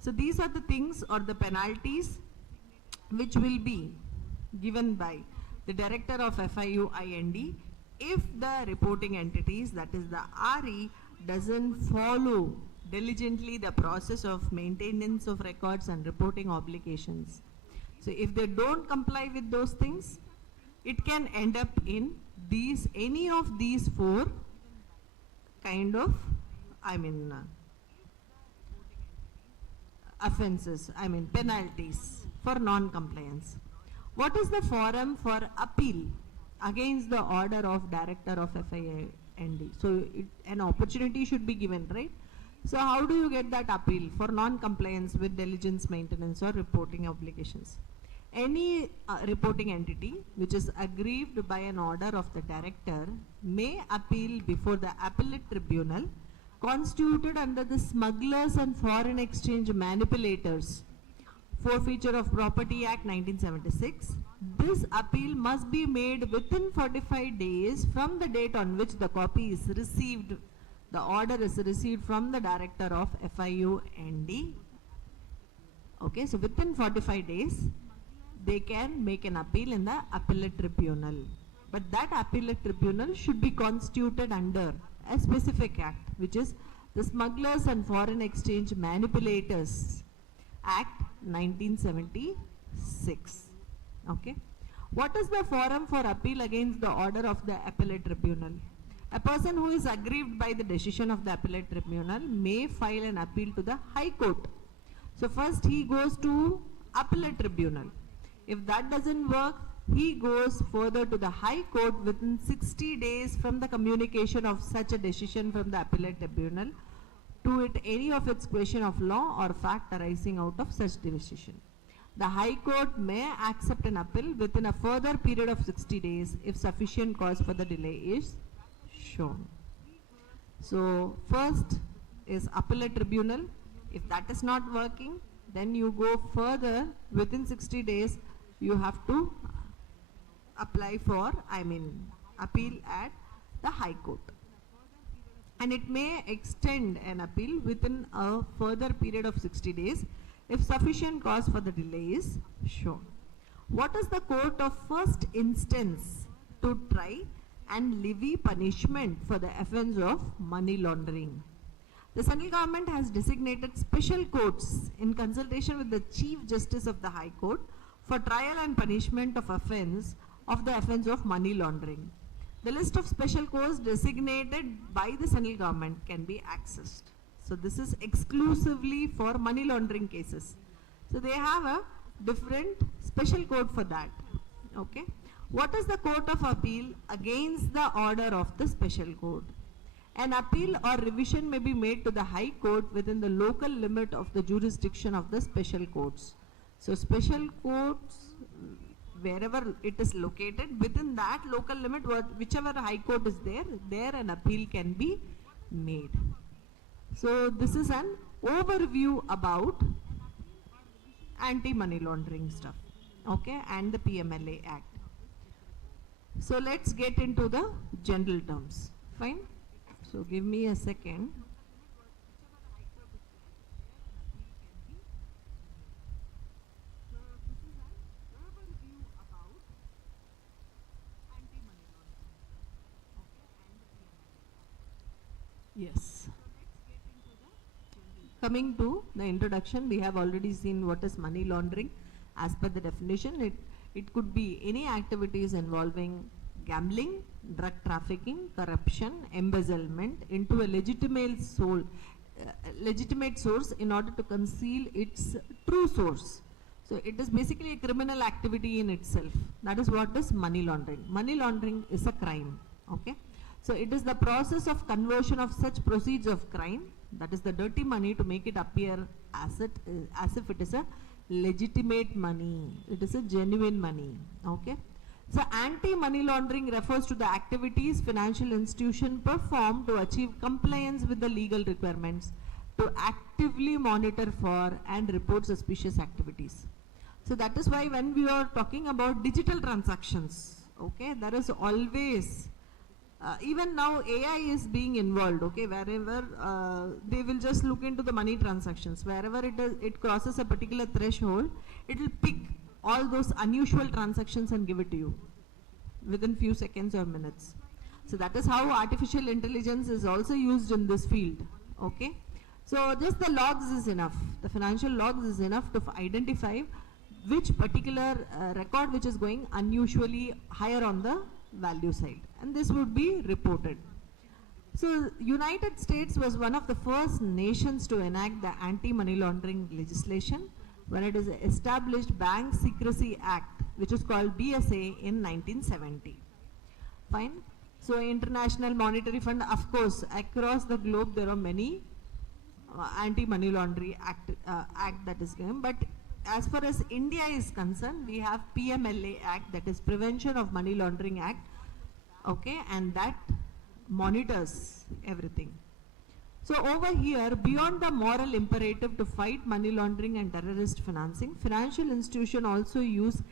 So these are the things or the penalties which will be given by the director of FIUIND if the reporting entities, that is the RE, doesn't follow diligently the process of maintenance of records and reporting obligations. So if they don't comply with those things, it can end up in any of these 4 kind of, offenses, penalties for non-compliance. What is the forum for appeal against the order of director of FIUIND? So an opportunity should be given, right? So how do you get that appeal for non-compliance with diligence, maintenance, or reporting obligations? Any reporting entity which is aggrieved by an order of the director may appeal before the appellate tribunal constituted under the Smugglers and Foreign Exchange Manipulators Forfeiture of Property Act 1976. This appeal must be made within 45 days from the date on which the copy is received, the order is received from the director of FIUIND Okay, so within 45 days, they can make an appeal in the appellate tribunal. But that appellate tribunal should be constituted under a specific act, which is the Smugglers and Foreign Exchange Manipulators Act 1976. Okay. What is the forum for appeal against the order of the appellate tribunal? A person who is aggrieved by the decision of the appellate tribunal may file an appeal to the High Court. So first he goes to appellate tribunal. If that doesn't work, he goes further to the High Court within 60 days from the communication of such a decision from the appellate tribunal to it any of its question of law or fact arising out of such decision. The High Court may accept an appeal within a further period of 60 days if sufficient cause for the delay is shown. So first is appellate tribunal. If that is not working, then you go further within 60 days. You have to apply for, appeal at the High Court. And it may extend an appeal within a further period of 60 days if sufficient cause for the delay is shown. What is the court of first instance to try and levy punishment for the offence of money laundering? The central government has designated special courts in consultation with the Chief Justice of the High Court for trial and punishment of the offence of money laundering. The list of special courts designated by the central government can be accessed. So this is exclusively for money laundering cases. So they have a different special court for that. Okay. What is the court of appeal against the order of the special court? An appeal or revision may be made to the High Court within the local limit of the jurisdiction of the special courts. So special courts, wherever it is located, within that local limit, whichever High Court is there an appeal can be made. So this is an overview about anti-money laundering stuff, okay, and the PMLA Act. So let's get into the general terms. Fine. So give me a second. Yes. Coming to the introduction, we have already seen what is money laundering. As per the definition, it could be any activities involving gambling, drug trafficking, corruption, embezzlement into a legitimate source in order to conceal its true source. So it is basically a criminal activity in itself. That is what is money laundering. Money laundering is a crime. Okay. So it is the process of conversion of such proceeds of crime, that is the dirty money, to make it appear as if it is a legitimate money. It is a genuine money. Okay. So anti-money laundering refers to the activities financial institution perform to achieve compliance with the legal requirements, to actively monitor for and report suspicious activities. So that is why when we are talking about digital transactions, okay, there is always even now AI is being involved, okay, wherever they will just look into the money transactions. Wherever it crosses a particular threshold, it will pick all those unusual transactions and give it to you within few seconds or minutes. So that is how artificial intelligence is also used in this field, okay. So just the logs is enough, the financial logs is enough to identify which particular record which is going unusually higher on the value side, and this would be reported. So United States was one of the first nations to enact the anti-money laundering legislation when it is established Bank Secrecy Act, which is called BSA, in 1970. Fine. So International Monetary Fund, of course, across the globe there are many anti-money laundering act that is going, but as far as India is concerned, we have PMLA Act, that is Prevention of Money Laundering Act, okay, and that monitors everything. So over here, beyond the moral imperative to fight money laundering and terrorist financing, financial institutions also use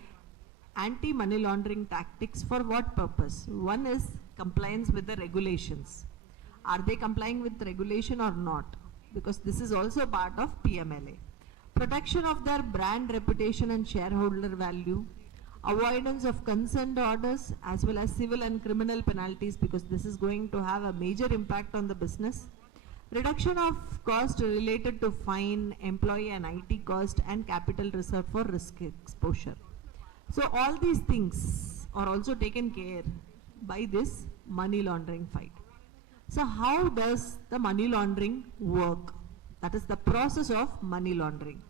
anti-money laundering tactics for what purpose? One is compliance with the regulations. Are they complying with regulation or not? Because this is also part of PMLA. protection of their brand reputation and shareholder value, avoidance of consent orders as well as civil and criminal penalties, because this is going to have a major impact on the business, reduction of cost related to fine, employee and IT cost, and capital reserve for risk exposure. So all these things are also taken care by this money laundering fight. So how does the money laundering work? That is the process of money laundering.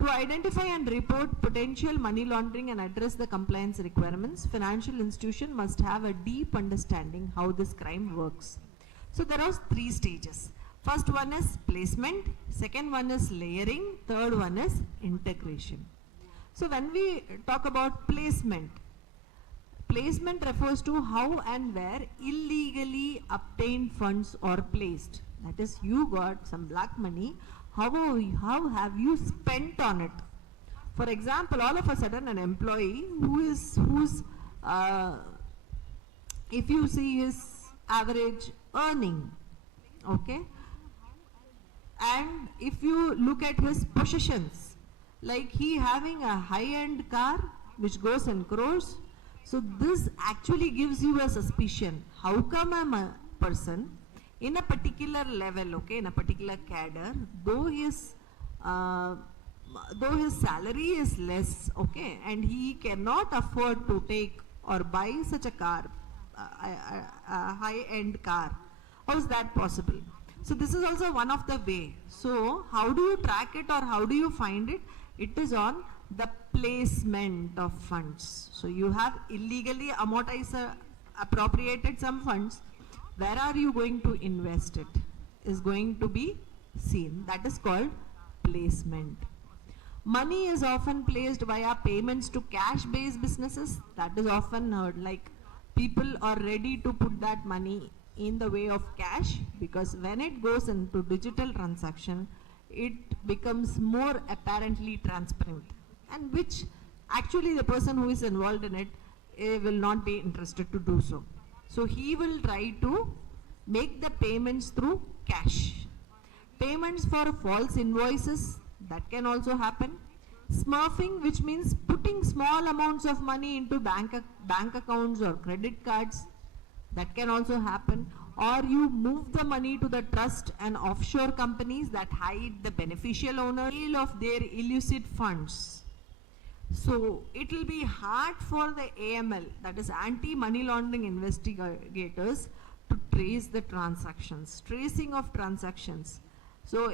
To identify and report potential money laundering and address the compliance requirements, financial institution must have a deep understanding how this crime works. So there are 3 stages. First one is placement, second one is layering, third one is integration. So when we talk about placement, placement refers to how and where illegally obtained funds are placed. That is, you got some black money, how have you spent on it? For example, all of a sudden an employee who's if you see his average earning, okay, and if you look at his possessions, like he having a high-end car which goes in crores, so this actually gives you a suspicion. How come a person in a particular level, okay, in a particular cadre, though his salary is less, okay, and he cannot afford to take or buy such a car, a high-end car, how is that possible? So this is also one of the way. So how do you track it or how do you find it? It is on the placement of funds. So you have illegally appropriated some funds. Where are you going to invest it is going to be seen. That is called placement. Money is often placed via payments to cash-based businesses. That is often heard, like people are ready to put that money in the way of cash, because when it goes into digital transaction, it becomes more apparently transparent, and which actually the person who is involved in it will not be interested to do so. So he will try to make the payments through cash. Payments for false invoices, that can also happen. Smurfing, which means putting small amounts of money into bank accounts or credit cards, that can also happen. Or you move the money to the trust and offshore companies that hide the beneficial owner of their illicit funds. So it will be hard for the AML, that is anti-money laundering investigators, to trace the transactions, tracing of transactions. So